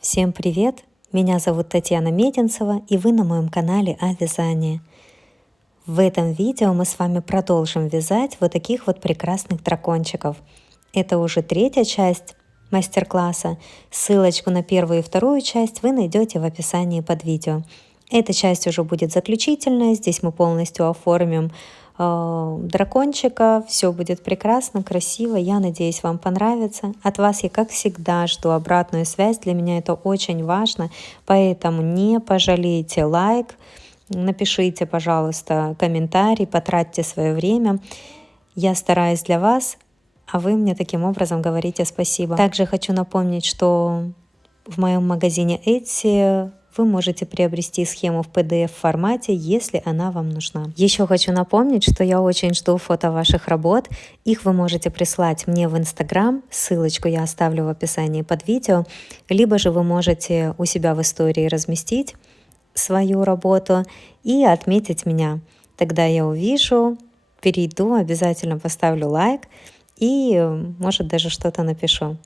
Всем привет! Меня зовут Татьяна Мединцева, и вы на моем канале о вязании. В этом видео мы с вами продолжим вязать вот таких вот прекрасных дракончиков. Это уже третья часть мастер-класса. Ссылочку на первую и вторую часть вы найдете в описании под видео. Эта часть уже будет заключительная. Здесь мы полностью оформим дракончика. Все будет прекрасно, красиво. Я надеюсь, вам понравится. От вас я, как всегда, жду обратную связь. Для меня это очень важно. Поэтому не пожалейте лайк. Напишите, пожалуйста, комментарий, потратьте свое время. Я стараюсь для вас, а вы мне таким образом говорите спасибо. Также хочу напомнить, что в моем магазине Etsy вы можете приобрести схему в PDF формате, если она вам нужна. Еще хочу напомнить, что я очень жду фото ваших работ. Их вы можете прислать мне в Instagram, ссылочку я оставлю в описании под видео, либо же вы можете у себя в истории разместить свою работу и отметить меня. Тогда я увижу, перейду, обязательно поставлю лайк и, может, даже что-то напишу.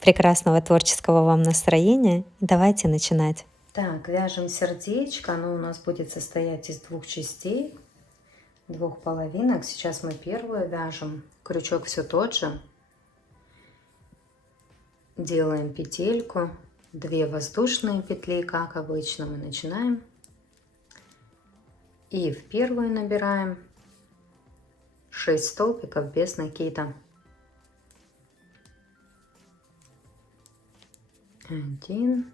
Прекрасного творческого вам настроения. Давайте начинать. Так, вяжем сердечко. Оно у нас будет состоять из двух частей, двух половинок. Сейчас мы первую вяжем. Крючок все тот же. Делаем петельку. 2 воздушные петли, как обычно, мы начинаем. И в первую набираем 6 столбиков без накида. 1,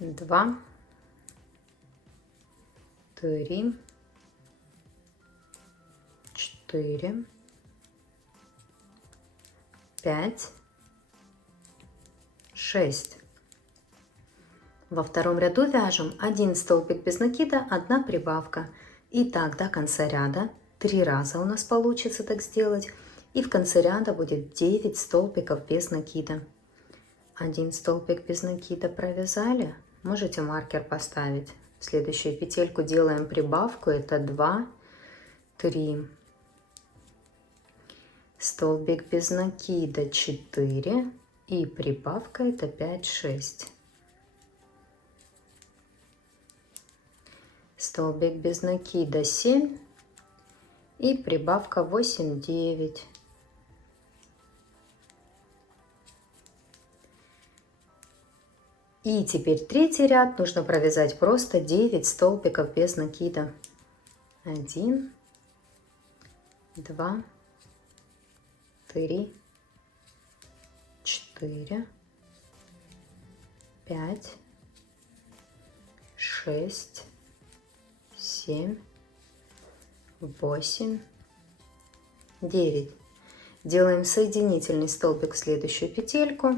2, 3, 4, 5, 6. Во втором ряду вяжем 1 столбик без накида, 1 прибавка. И так до конца ряда. 3 раза у нас получится так сделать. И в конце ряда будет 9 столбиков без накида. 1 столбик без накида провязали. Можете маркер поставить. В следующую петельку делаем прибавку. Это 2, 3. Столбик без накида 4. И прибавка это 5, 6. Столбик без накида 7. И прибавка 8, 9. И теперь третий ряд нужно провязать просто 9 столбиков без накида. 1, 2, 3, 4, 5, 6, 7, 8, 9. Делаем соединительный столбик в следующую петельку.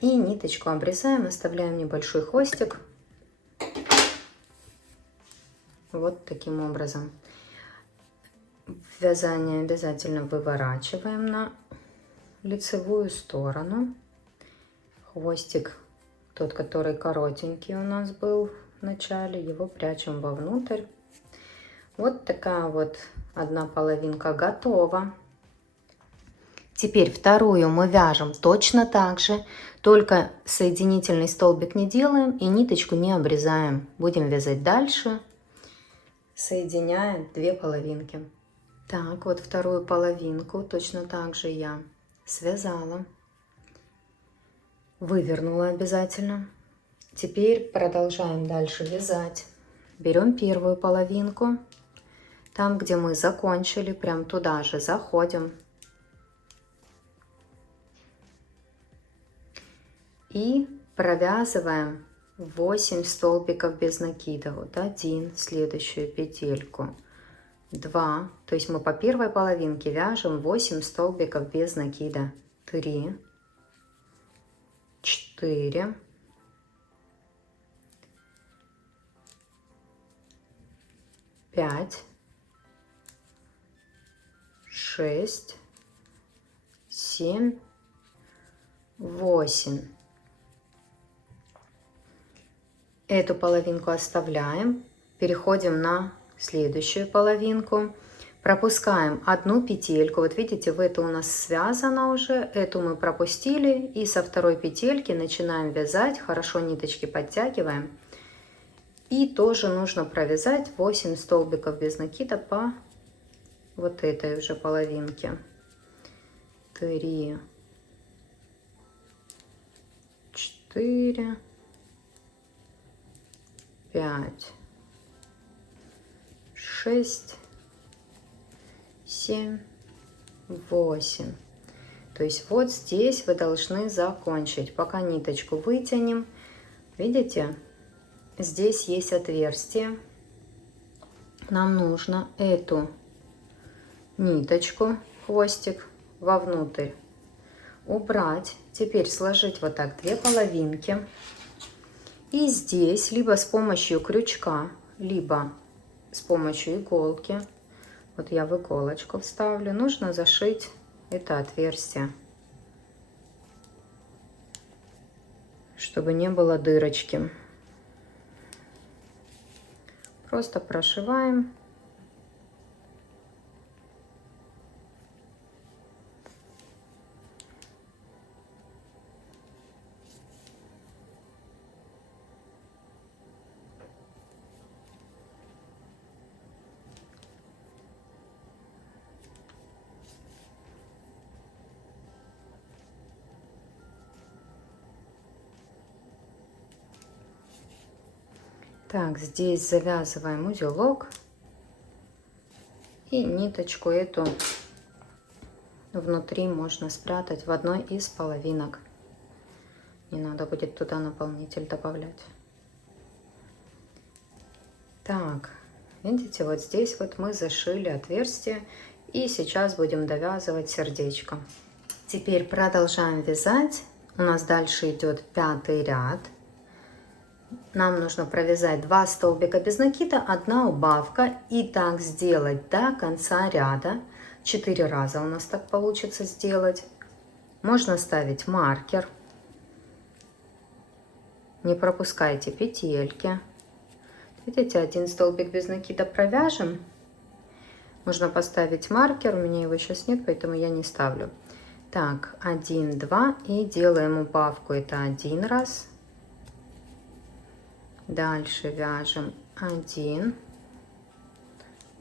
И ниточку обрезаем, оставляем небольшой хвостик. Вот таким образом. Вязание обязательно выворачиваем на лицевую сторону. Хвостик, тот, который коротенький у нас был в начале, его прячем вовнутрь. Вот такая вот одна половинка готова. Теперь вторую мы вяжем точно так же, только соединительный столбик не делаем и ниточку не обрезаем. Будем вязать дальше, соединяя 2 половинки. Так, вот вторую половинку точно так же я связала, вывернула обязательно. Теперь продолжаем дальше вязать. Берем первую половинку, там, где мы закончили, прям туда же заходим. И провязываем 8 столбиков без накида. Вот 1, следующую петельку, 2, то есть мы по первой половинке вяжем 8 столбиков без накида. 3, 4, 5, 6, 7, 8. Эту половинку оставляем, переходим на следующую половинку, Пропускаем одну петельку. Вот видите, в эту у нас связано уже, эту мы пропустили. И со второй петельки начинаем вязать. Хорошо ниточки подтягиваем. И тоже нужно провязать 8 столбиков без накида по вот этой уже половинке. 3, 4, 5, 6, 7, 8. То есть вот здесь вы должны закончить. Пока ниточку вытянем. Видите? Здесь есть отверстие. Нам нужно эту ниточку, хвостик, вовнутрь убрать. Теперь сложить вот так две половинки. И здесь либо с помощью крючка, либо с помощью иголки, вот я в иголочку вставлю, нужно зашить это отверстие, чтобы не было дырочки. Просто прошиваем. Так, здесь завязываем узелок и ниточку эту внутри можно спрятать в одной из половинок. Не надо будет туда наполнитель добавлять. Так, видите, вот здесь вот мы зашили отверстие и сейчас будем довязывать сердечко. Теперь продолжаем вязать. У нас дальше идет 5-й ряд. Нам нужно провязать 2 столбика без накида, 1 убавка и так сделать до конца ряда. 4 раза у нас так получится сделать. Можно ставить маркер. Не пропускайте петельки. Видите, 1 столбик без накида провяжем. Можно поставить маркер, у меня его сейчас нет, поэтому я не ставлю. Так, 1, 2 и делаем убавку. Это 1 раз. Дальше вяжем 1,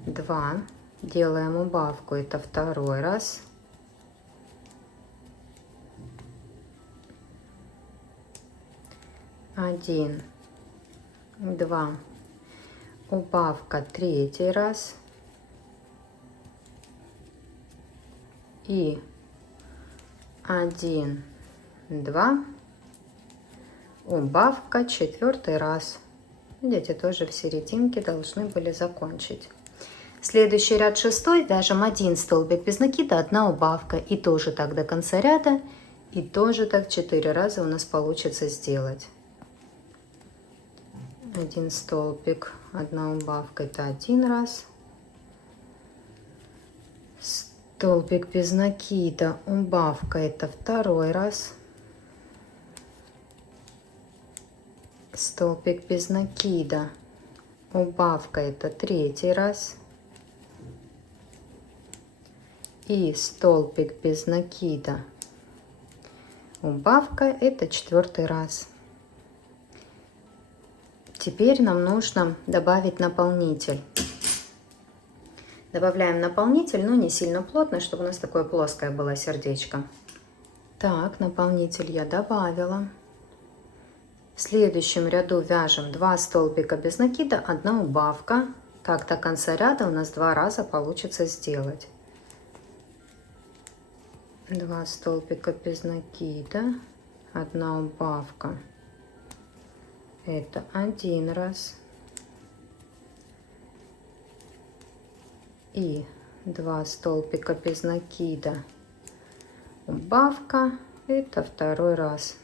2, делаем убавку, это 2-й раз. Один, 2, убавка 3-й раз. И 1, 2, убавка 4-й раз. Видите, тоже в серединке должны были закончить. Следующий ряд 6-й, вяжем 1 столбик без накида, 1 убавка. И тоже так до конца ряда. И тоже так 4 раза у нас получится сделать. 1 столбик, 1 убавка, это 1 раз. Столбик без накида, убавка, это 2-й раз. Столбик без накида, убавка, это 3-й раз. И столбик без накида, убавка, это 4-й раз. Теперь нам нужно добавить наполнитель. Добавляем наполнитель, но не сильно плотно, чтобы у нас такое плоское было сердечко. Так, наполнитель я добавила. В следующем ряду вяжем 2 столбика без накида, 1 убавка. Так, до конца ряда у нас 2 раза получится сделать. 2 столбика без накида, 1 убавка. Это 1 раз. И 2 столбика без накида, убавка, это 2-й раз.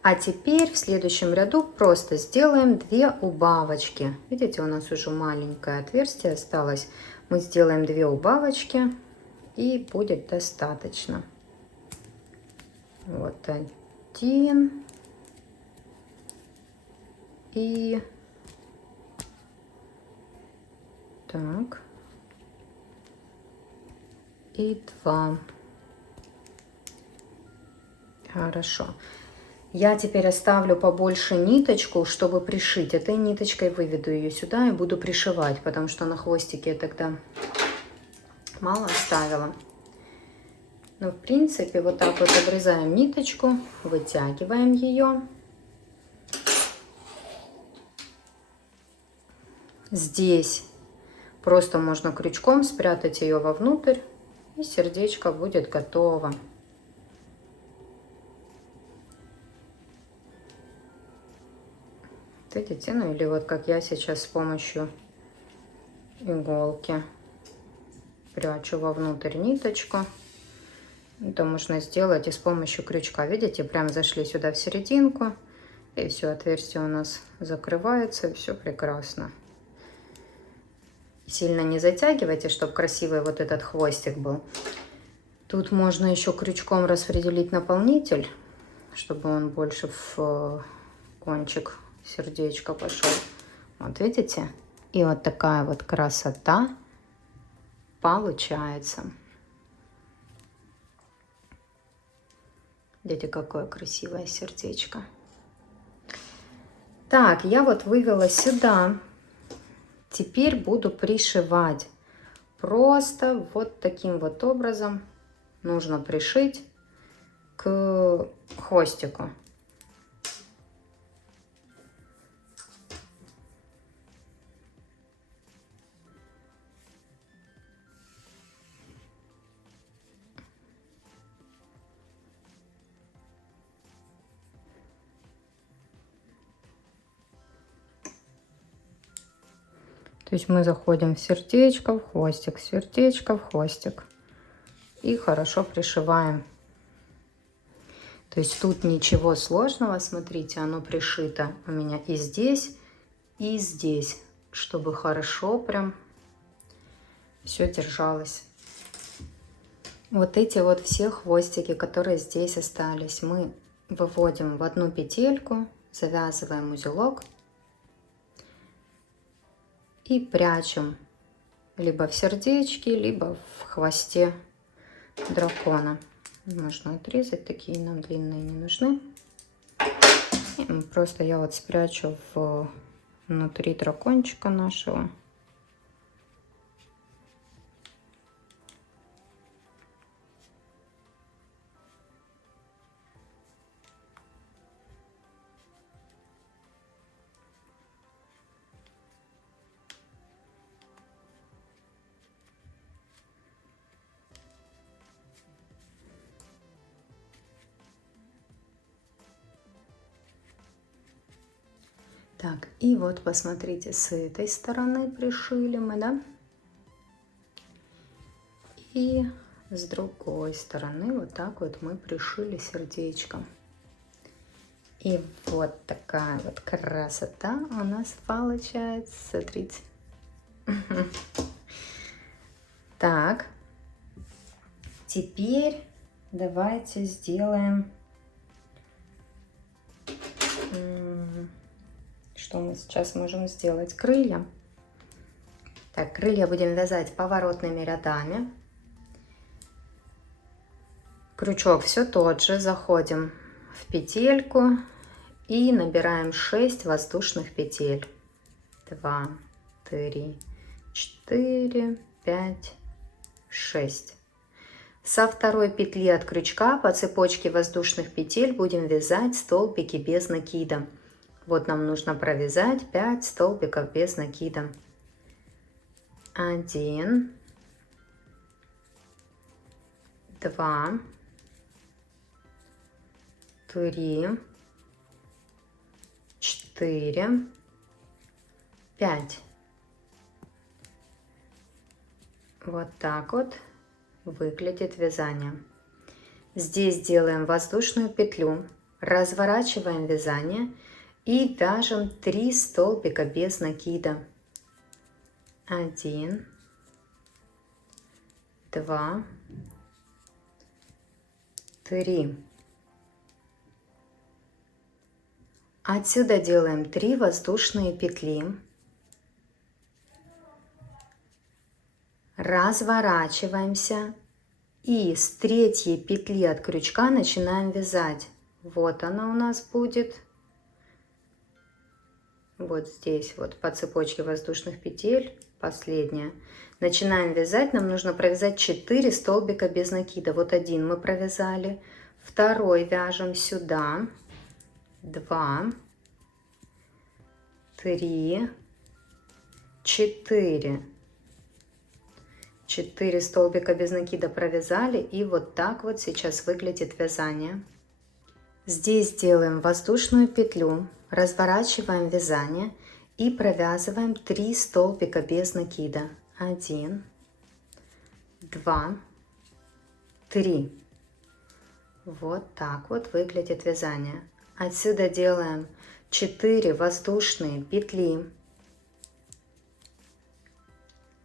А теперь в следующем ряду просто сделаем 2 убавочки. Видите, у нас уже маленькое отверстие осталось. Мы сделаем 2 убавочки и будет достаточно. Вот 1 и так и 2. Хорошо. Я теперь оставлю побольше ниточку, чтобы пришить. Этой ниточкой выведу ее сюда и буду пришивать, потому что на хвостике я тогда мало оставила. Но в принципе вот так вот обрезаем ниточку, вытягиваем ее. Здесь просто можно крючком спрятать ее вовнутрь, и сердечко будет готово. Видите, ну или вот как я сейчас с помощью иголки прячу вовнутрь ниточку. Это можно сделать и с помощью крючка. Видите, прям зашли сюда в серединку, и все, отверстие у нас закрывается, и все прекрасно. Сильно не затягивайте, чтобы красивый вот этот хвостик был. Тут можно еще крючком распределить наполнитель, чтобы он больше в кончик сердечко пошел. Вот видите? И вот такая вот красота получается. Видите, какое красивое сердечко. Так, я вот вывела сюда. Теперь буду пришивать. Просто вот таким вот образом нужно пришить к хвостику. То есть мы заходим в сердечко, в хвостик, сердечко, в хвостик. И хорошо пришиваем. То есть тут ничего сложного, смотрите, оно пришито у меня и здесь, чтобы хорошо прям все держалось. Вот эти вот все хвостики, которые здесь остались, мы выводим в одну петельку, завязываем узелок и прячем либо в сердечке, либо в хвосте дракона. Можно отрезать, такие нам длинные не нужны. И просто я вот спрячу внутри дракончика нашего. Так, и вот посмотрите, с этой стороны пришили мы, да? И с другой стороны вот так вот мы пришили сердечко. И вот такая вот красота у нас получается. Смотрите. Так, теперь давайте сделаем... Что мы сейчас можем сделать? Крылья. Так, крылья будем вязать поворотными рядами. Крючок все тот же. Заходим в петельку и набираем 6 воздушных петель. 2, 3, 4, 5, 6. Со второй петли от крючка по цепочке воздушных петель будем вязать столбики без накида. Вот нам нужно провязать 5 столбиков без накида. 1, 2, 3, 4, 5. Вот так вот выглядит вязание. Здесь делаем воздушную петлю, разворачиваем вязание и вяжем 3 столбика без накида. 1, 2, 3. Отсюда делаем 3 воздушные петли. Разворачиваемся И с третьей петли от крючка начинаем вязать. Вот она у нас будет. Вот здесь вот по цепочке воздушных петель, последняя. Начинаем вязать, нам нужно провязать 4 столбика без накида. Вот один мы провязали, второй вяжем сюда, 2, 3, 4. 4 столбика без накида провязали, и вот так вот сейчас выглядит вязание. Здесь делаем воздушную петлю, разворачиваем вязание и провязываем 3 столбика без накида. 1, 2, 3. Вот так вот выглядит вязание. Отсюда делаем 4 воздушные петли.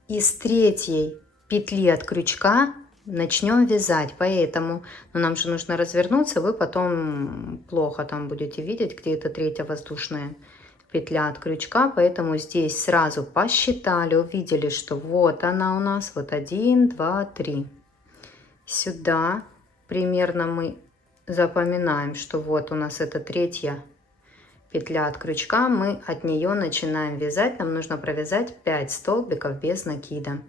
Из третьей петли от крючка начнем вязать, поэтому, но нам же нужно развернуться, вы потом плохо там будете видеть, где это третья воздушная петля от крючка, поэтому здесь сразу посчитали, увидели, что вот она у нас, вот 1, 2, 3. Сюда примерно мы запоминаем, что вот у нас это третья петля от крючка, мы от нее начинаем вязать, нам нужно провязать 5 столбиков без накида.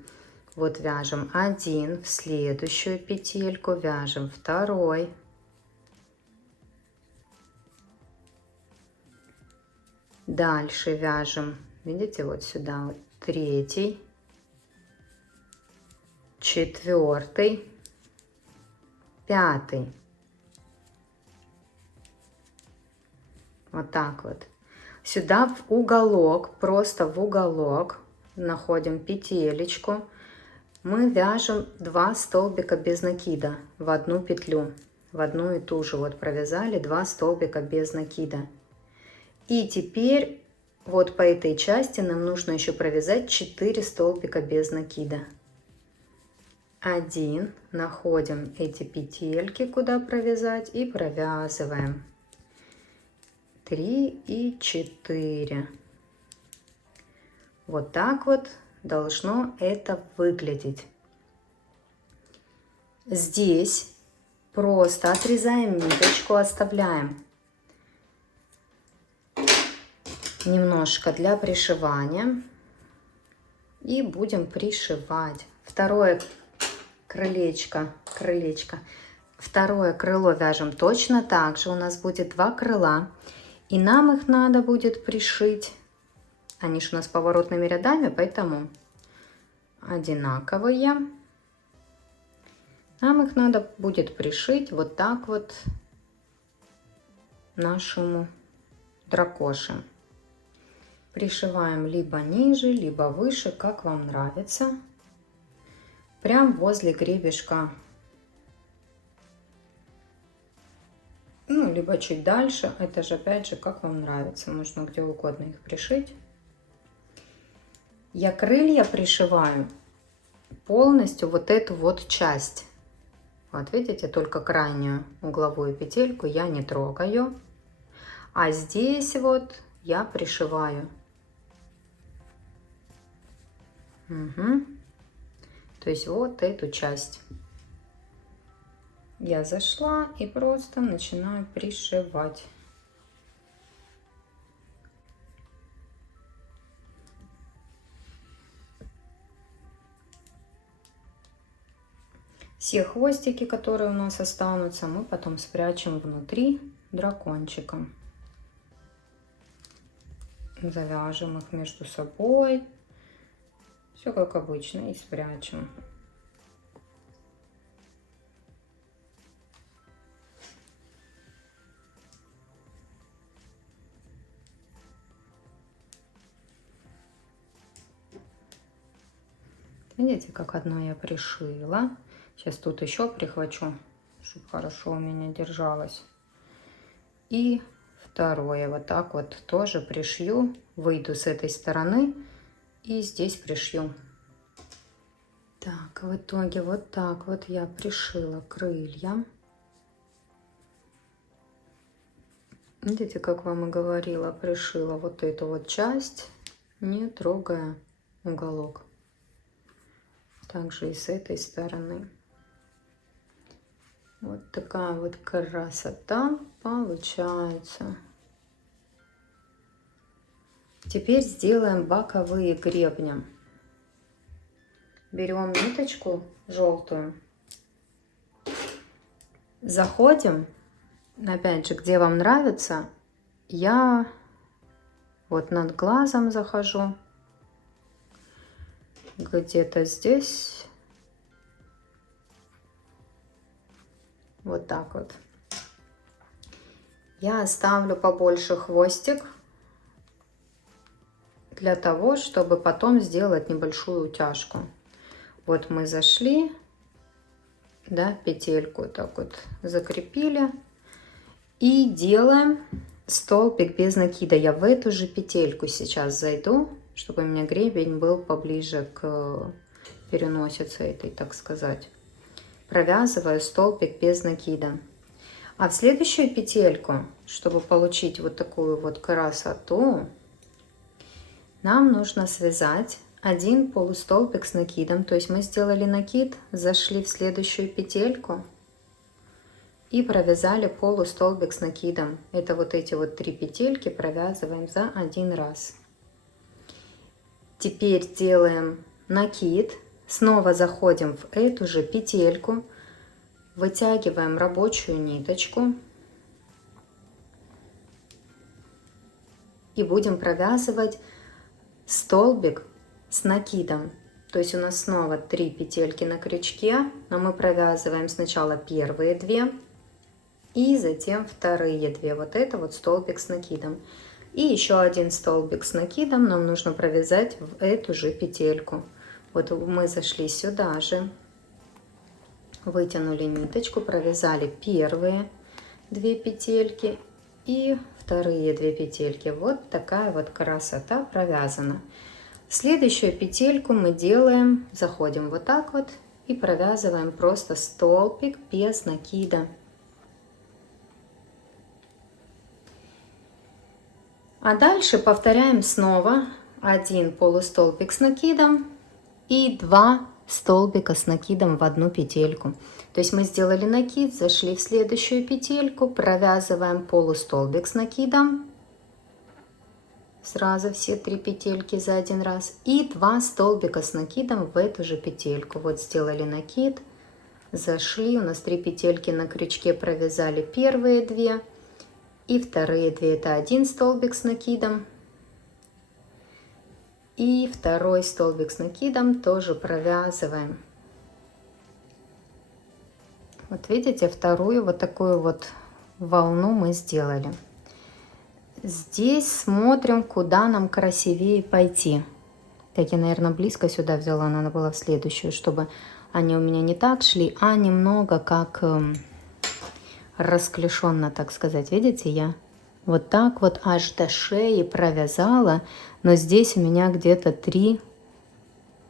Вот вяжем 1 в следующую петельку, вяжем 2, дальше вяжем, видите, вот сюда вот 3, 4, 5. Вот так вот. Сюда в уголок, просто в уголок находим петелечку. Мы вяжем 2 столбика без накида в одну петлю. В одну и ту же вот провязали 2 столбика без накида. И теперь вот по этой части нам нужно еще провязать 4 столбика без накида. 1, находим эти петельки, куда провязать, и провязываем. 3 и 4. Вот так вот должно это выглядеть. Здесь просто отрезаем ниточку, оставляем немножко для пришивания и будем пришивать. Второе крылечко, второе крыло вяжем точно так же. У нас будет 2 крыла, и нам их надо будет пришить. Они же у нас поворотными рядами, поэтому одинаковые. Нам их надо будет пришить вот так вот нашему дракоше. Пришиваем либо ниже, либо выше, как вам нравится. Прям возле гребешка. Ну, либо чуть дальше. Это же опять же, как вам нравится. Можно где угодно их пришить. Я крылья пришиваю полностью вот эту вот часть. Вот видите, только крайнюю угловую петельку я не трогаю. А здесь вот я пришиваю. Угу. То есть вот эту часть. Я зашла и просто начинаю пришивать. Все хвостики, которые у нас останутся, мы потом спрячем внутри дракончика. Завяжем их между собой. Все как обычно и спрячем. Видите, как одно я пришила. Сейчас тут еще прихвачу, чтобы хорошо у меня держалось. И второе вот так вот тоже пришью. Выйду с этой стороны и здесь пришью. Так, в итоге вот так вот я пришила крылья. Видите, как вам и говорила, пришила вот эту вот часть, не трогая уголок. Также и с этой стороны. Вот такая вот красота получается. Теперь сделаем боковые гребни. Берем ниточку желтую, заходим, опять же, где вам нравится. Я вот над глазом захожу, где-то здесь. Вот так вот. Я оставлю побольше хвостик для того, чтобы потом сделать небольшую утяжку. Вот мы зашли, да, петельку так вот закрепили и делаем столбик без накида. Я в эту же петельку сейчас зайду, чтобы у меня гребень был поближе к переносице этой, так сказать. Провязываю столбик без накида. А в следующую петельку, чтобы получить вот такую вот красоту, нам нужно связать один полустолбик с накидом. То есть мы сделали накид, зашли в следующую петельку и провязали полустолбик с накидом. Это вот эти вот 3 петельки провязываем за один раз. Теперь делаем накид. Снова заходим в эту же петельку, вытягиваем рабочую ниточку и будем провязывать столбик с накидом. То есть у нас снова 3 петельки на крючке, но мы провязываем сначала первые 2 и затем вторые 2. Вот это вот столбик с накидом. И еще один столбик с накидом нам нужно провязать в эту же петельку. Вот мы зашли сюда же, вытянули ниточку, провязали первые 2 петельки и вторые 2 петельки. Вот такая вот красота провязана. Следующую петельку мы делаем, заходим вот так вот и провязываем просто столбик без накида. А дальше повторяем снова 1 полустолбик с накидом и 2 столбика с накидом в одну петельку. То есть мы сделали накид, зашли в следующую петельку, провязываем полустолбик с накидом, сразу все 3 петельки за один раз, и 2 столбика с накидом в эту же петельку. Вот сделали накид, зашли, у нас 3 петельки на крючке, провязали первые 2 и вторые 2. Это 1 столбик с накидом. И второй столбик с накидом тоже провязываем. Вот видите, вторую вот такую вот волну мы сделали. Здесь смотрим, куда нам красивее пойти. Так, я, наверное, близко сюда взяла, надо было в следующую, чтобы они у меня не так шли, а немного как расклешенно, так сказать. Видите, я вот так вот аж до шеи провязала, но здесь у меня где-то 3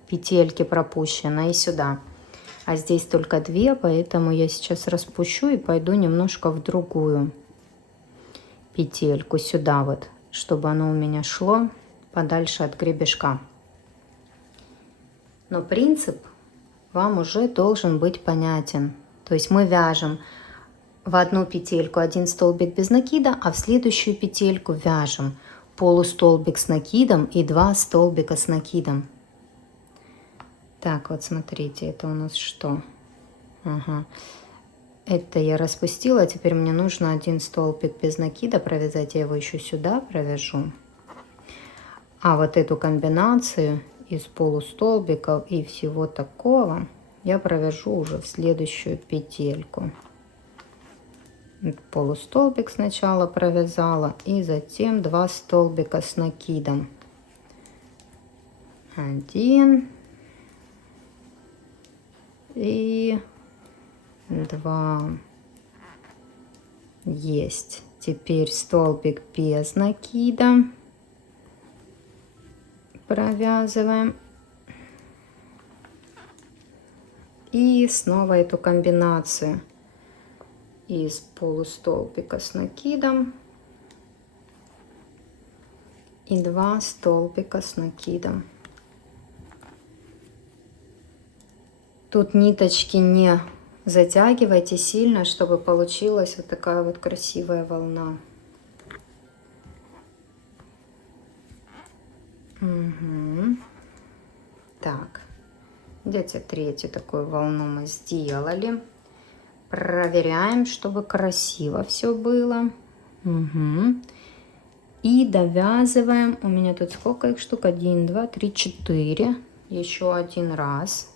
петельки пропущено и сюда. А здесь только 2, поэтому я сейчас распущу и пойду немножко в другую петельку сюда вот, чтобы оно у меня шло подальше от гребешка. Но принцип вам уже должен быть понятен. То есть мы вяжем в одну петельку 1 столбик без накида, а в следующую петельку вяжем полустолбик с накидом и 2 столбика с накидом. Так, вот смотрите, это у нас что? Ага. Это я распустила, теперь мне нужно 1 столбик без накида провязать, я его еще сюда провяжу. А вот эту комбинацию из полустолбиков и всего такого я провяжу уже в следующую петельку. Полустолбик сначала провязала и затем 2 столбика с накидом. 1 и 2. Есть. Теперь столбик без накида провязываем. И снова эту комбинацию из полустолбика с накидом и 2 столбика с накидом. Тут ниточки не Затягивайте сильно, чтобы получилась вот такая вот красивая волна. Угу. Так, где-то третью такую волну мы сделали. Проверяем, чтобы красиво все было. Угу. И довязываем. У меня тут сколько их штук? 1, 2, 3, 4. Еще один раз.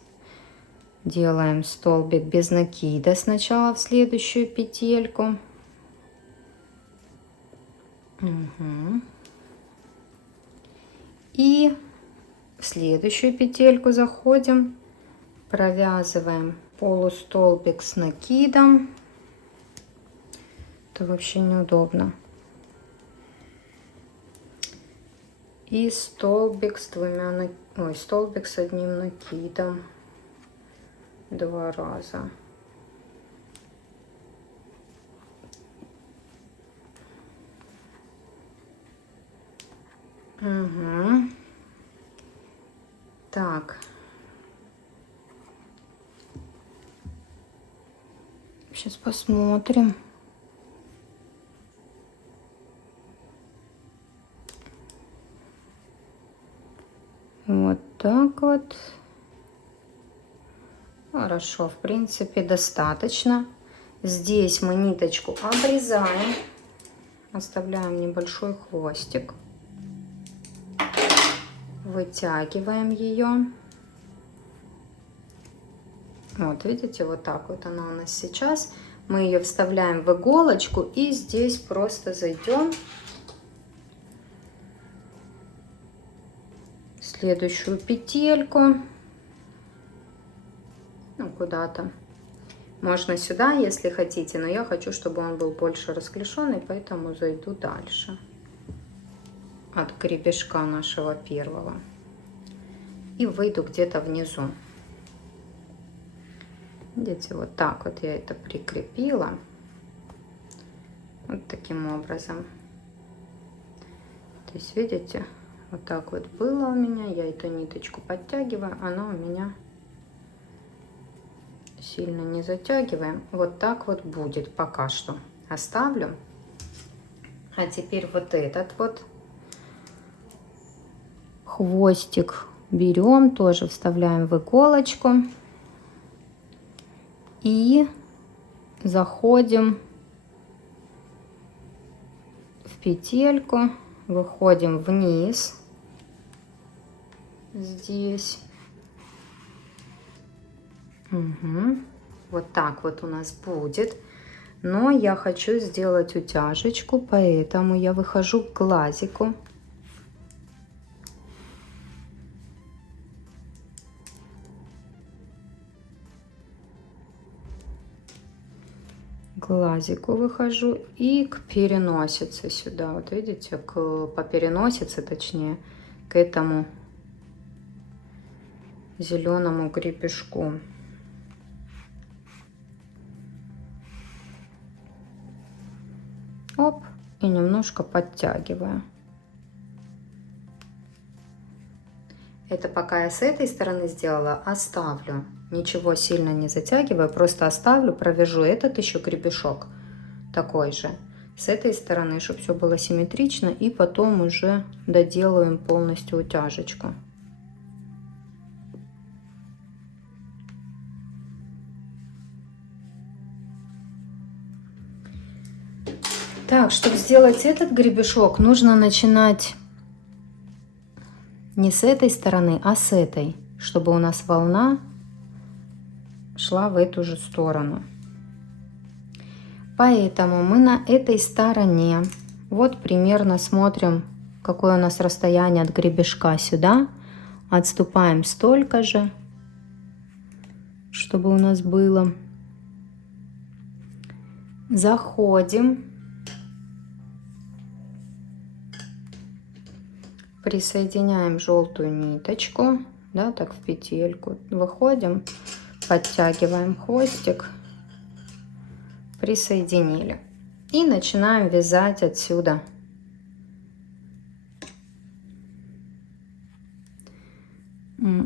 Делаем столбик без накида сначала в следующую петельку. Угу. И в следующую петельку заходим, провязываем полустолбик с накидом. Это вообще неудобно. И столбик с столбик с одним накидом 2 раза. Угу. Так. Сейчас посмотрим. Вот так вот. Хорошо, в принципе, достаточно. Здесь мы ниточку обрезаем. Оставляем небольшой хвостик. Вытягиваем ее. Вот, видите, вот так вот она у нас сейчас. Мы ее вставляем в иголочку и здесь просто зайдем в следующую петельку. Ну, куда-то. Можно сюда, если хотите, но я хочу, чтобы он был больше расклешенный, поэтому зайду дальше от гребешка нашего первого и выйду где-то внизу. Видите, вот так вот я это прикрепила, вот таким образом. То есть, видите, вот так вот было у меня, я эту ниточку подтягиваю, она у меня сильно не затягиваем. Вот так вот будет пока что. Оставлю. А теперь вот этот вот хвостик берем, тоже вставляем в иголочку и заходим в петельку, выходим вниз здесь. Угу. Вот так вот у нас будет. Но я хочу сделать утяжечку, поэтому я выхожу к глазику. Глазику выхожу и к переносице сюда. Вот видите, по переносице, точнее, к этому зеленому гребешку. Оп, и немножко подтягиваю. Это пока я с этой стороны сделала, оставлю. Ничего сильно не затягиваю, просто оставлю, провяжу этот еще гребешок такой же с этой стороны, чтобы все было симметрично, и потом уже доделаем полностью утяжечку. Так, чтобы сделать этот гребешок, нужно начинать не с этой стороны, а с этой, чтобы у нас волна шла в эту же сторону. Поэтому мы на этой стороне, вот примерно смотрим, какое у нас расстояние от гребешка сюда, отступаем столько же, чтобы у нас было. Заходим, присоединяем желтую ниточку, да, так в петельку, выходим, подтягиваем хвостик, присоединили и начинаем вязать отсюда.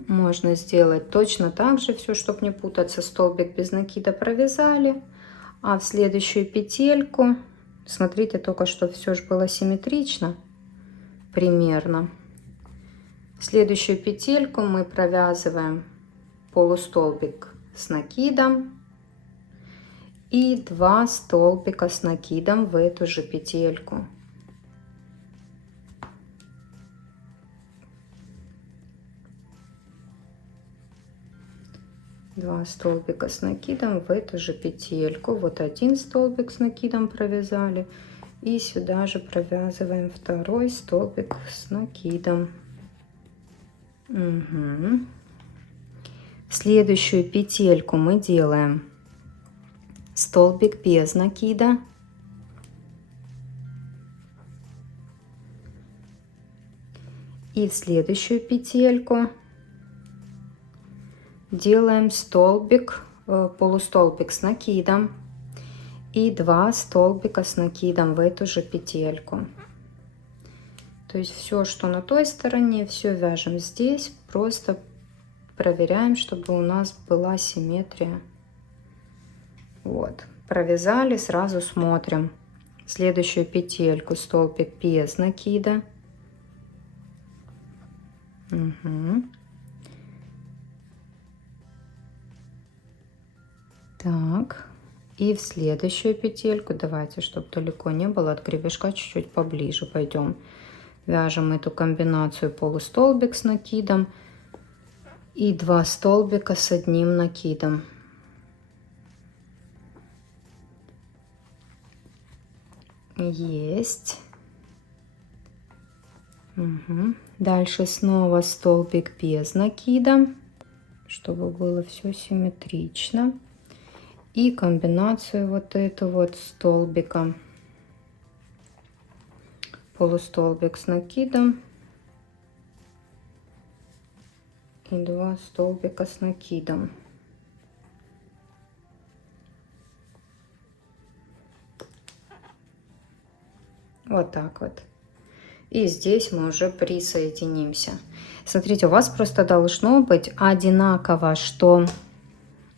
Можно сделать точно так же, все, чтобы не путаться, столбик без накида провязали, а в следующую петельку, смотрите только, чтобы все же было симметрично, примерно. В следующую петельку мы провязываем полустолбик с накидом и 2 столбика с накидом в эту же петельку. Два столбика с накидом в эту же петельку. Вот один столбик с накидом провязали, и сюда же провязываем второй столбик с накидом. Угу. В следующую петельку мы делаем столбик без накида, и в следующую петельку делаем столбик, полустолбик с накидом и 2 столбика с накидом в эту же петельку. То есть все, что на той стороне, все вяжем здесь, просто проверяем, чтобы у нас была симметрия. Вот, провязали, сразу смотрим следующую петельку, столбик без накида. Угу. Так, и в следующую петельку, давайте, чтобы далеко не было от гребешка, чуть-чуть поближе пойдем. Вяжем эту комбинацию полустолбик с накидом и 2 столбика с одним накидом. Есть. Угу. Дальше снова столбик без накида, чтобы было все симметрично. И комбинацию вот эту вот столбика, полустолбик с накидом и 2 столбика с накидом. Вот так вот. И здесь мы уже присоединимся. Смотрите, у вас просто должно быть одинаково, что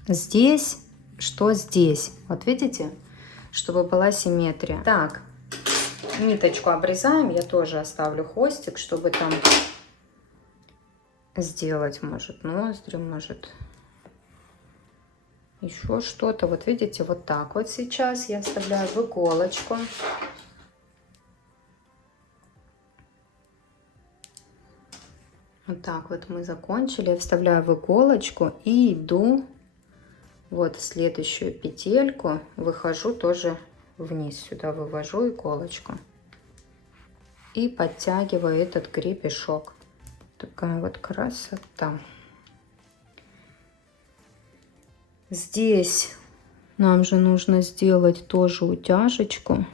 здесь, что здесь. Вот видите? Чтобы была симметрия. Так, ниточку обрезаем. Я тоже оставлю хвостик, чтобы там сделать, может, ноздри, может, еще что-то. Вот видите, вот так вот сейчас я вставляю в иголочку. Вот так вот мы закончили. Я вставляю в иголочку и иду вот в следующую петельку. Выхожу тоже вниз. Сюда вывожу иголочку. И подтягиваю этот гребешок. Такая вот красота. Здесь нам же нужно сделать тоже утяжечку.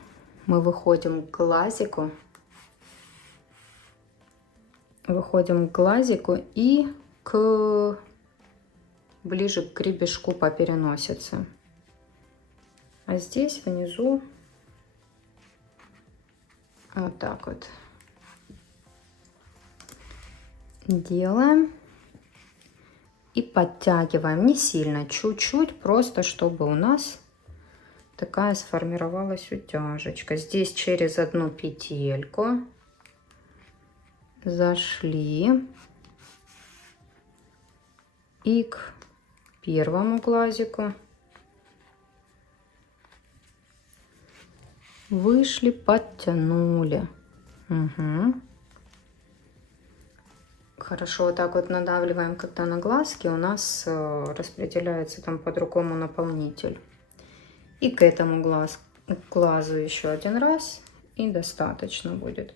Мы выходим к глазику. Выходим к глазику и ближе к гребешку по переносице. А здесь внизу вот так вот делаем и подтягиваем не сильно, чуть-чуть, просто чтобы у нас такая сформировалась утяжечка. Здесь через одну петельку зашли и к первому глазику вышли, подтянули. Угу. Хорошо, вот так вот надавливаем, когда на глазки у нас распределяется там по-другому наполнитель. И к этому глазу еще один раз, и достаточно будет.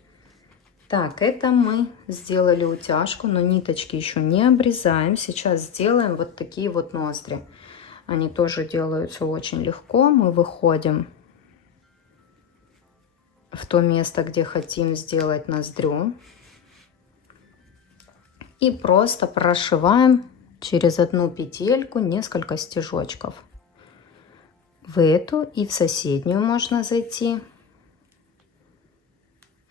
Так, это мы сделали утяжку, но ниточки еще не обрезаем. Сейчас сделаем вот такие вот ноздри. Они тоже делаются очень легко. Мы выходим в то место, где хотим сделать ноздрю. И просто прошиваем через одну петельку несколько стежочков. В эту и в соседнюю можно зайти.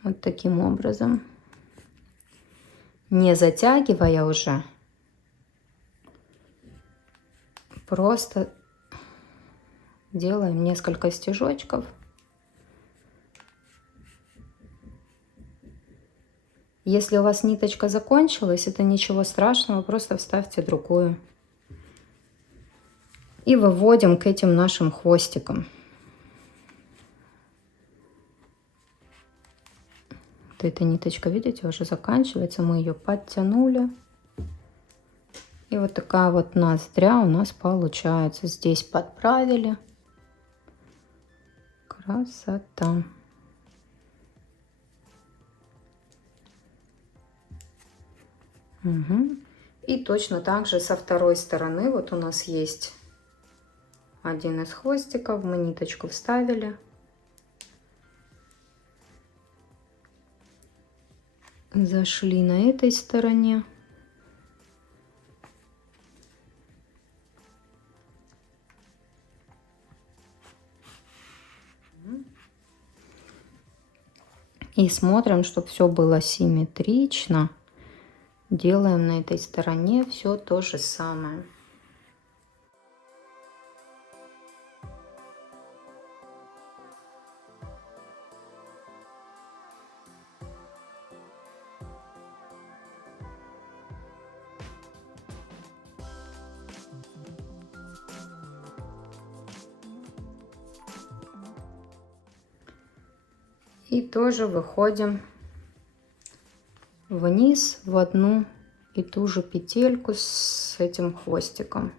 Вот таким образом. Не затягивая уже, просто делаем несколько стежочков. Если у вас ниточка закончилась, это ничего страшного, просто вставьте другую. И выводим к этим нашим хвостикам. Вот эта ниточка, видите, уже заканчивается. Мы ее подтянули. И вот такая вот ноздря у нас получается. Здесь подправили. Красота. Угу. И точно так же со второй стороны. Вот у нас есть один из хвостиков. Мы ниточку вставили. Зашли на этой стороне. И смотрим, чтобы все было симметрично. Делаем на этой стороне все то же самое. И тоже выходим вниз в одну и ту же петельку с этим хвостиком.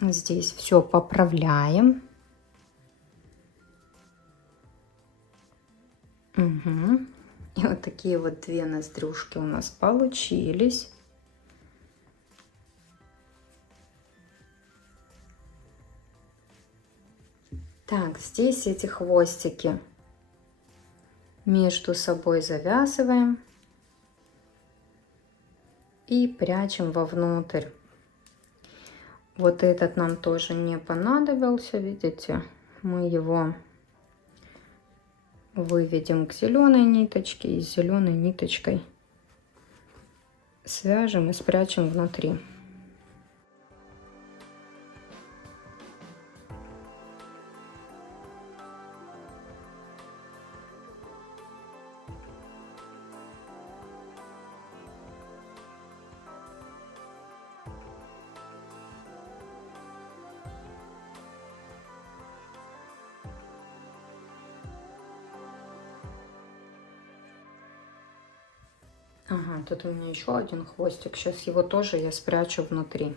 Здесь все поправляем. Угу. И вот такие вот две ноздрюшки у нас получились. Так, здесь эти хвостики между собой завязываем и прячем вовнутрь. Вот этот нам тоже не понадобился, видите, мы его выведем к зеленой ниточке и с зеленой ниточкой свяжем и спрячем внутри. Ага, тут у меня еще один хвостик. Сейчас его тоже я спрячу внутри.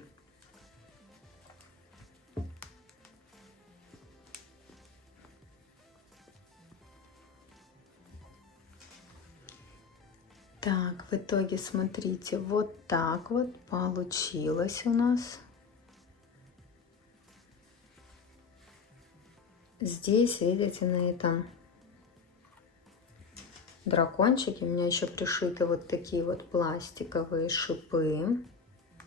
Так, в итоге, смотрите, вот так вот получилось у нас. Здесь, видите, на этом дракончике у меня еще пришиты вот такие вот пластиковые шипы.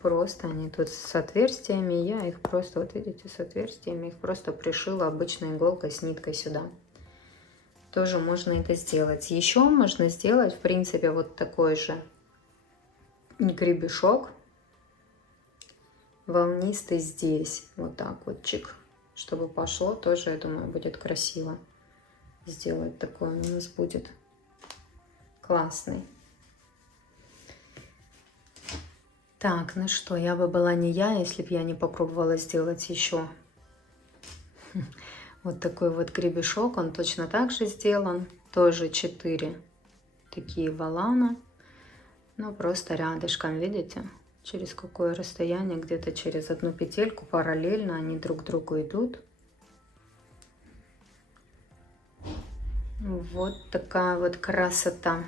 Просто они тут с отверстиями. Я их просто, вот видите, с отверстиями их просто пришила обычной иголкой с ниткой сюда. Тоже можно это сделать. Еще можно сделать, в принципе, вот такой же гребешок волнистый здесь. Вот так вот, чик. Чтобы пошло, тоже, я думаю, будет красиво сделать такой. У нас будет классный. Так, ну что, я бы была не я, если бы я не попробовала сделать еще вот такой вот гребешок. Он точно так же сделан. Тоже 4 такие волана. Но просто рядышком, видите? Через какое расстояние? Где-то через одну петельку параллельно они друг к другу идут. Вот такая вот красота.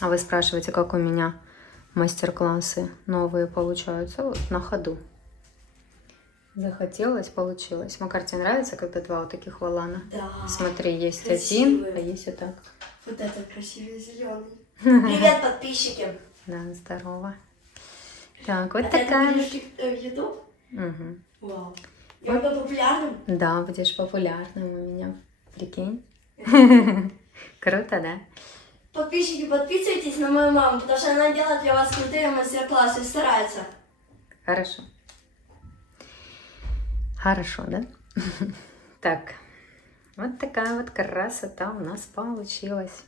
А вы спрашиваете, как у меня мастер-классы новые получаются? Вот на ходу. Захотелось, получилось. Макар, тебе нравится, когда два вот таких волана? Да. Смотри, есть Красивые. один, а есть вот так. Вот этот красивый зеленый. Привет, подписчики. Да, здорово. Так, вот А ты такая. будешь в YouTube? Угу. Вау. Я буду популярным? Да, будешь популярным у меня. Прикинь. Круто, да? Подписчики, подписывайтесь на мою маму, потому что она делает для вас крутые мастер-классы, старается. Хорошо. Хорошо, да? Так, вот такая вот красота у нас получилась.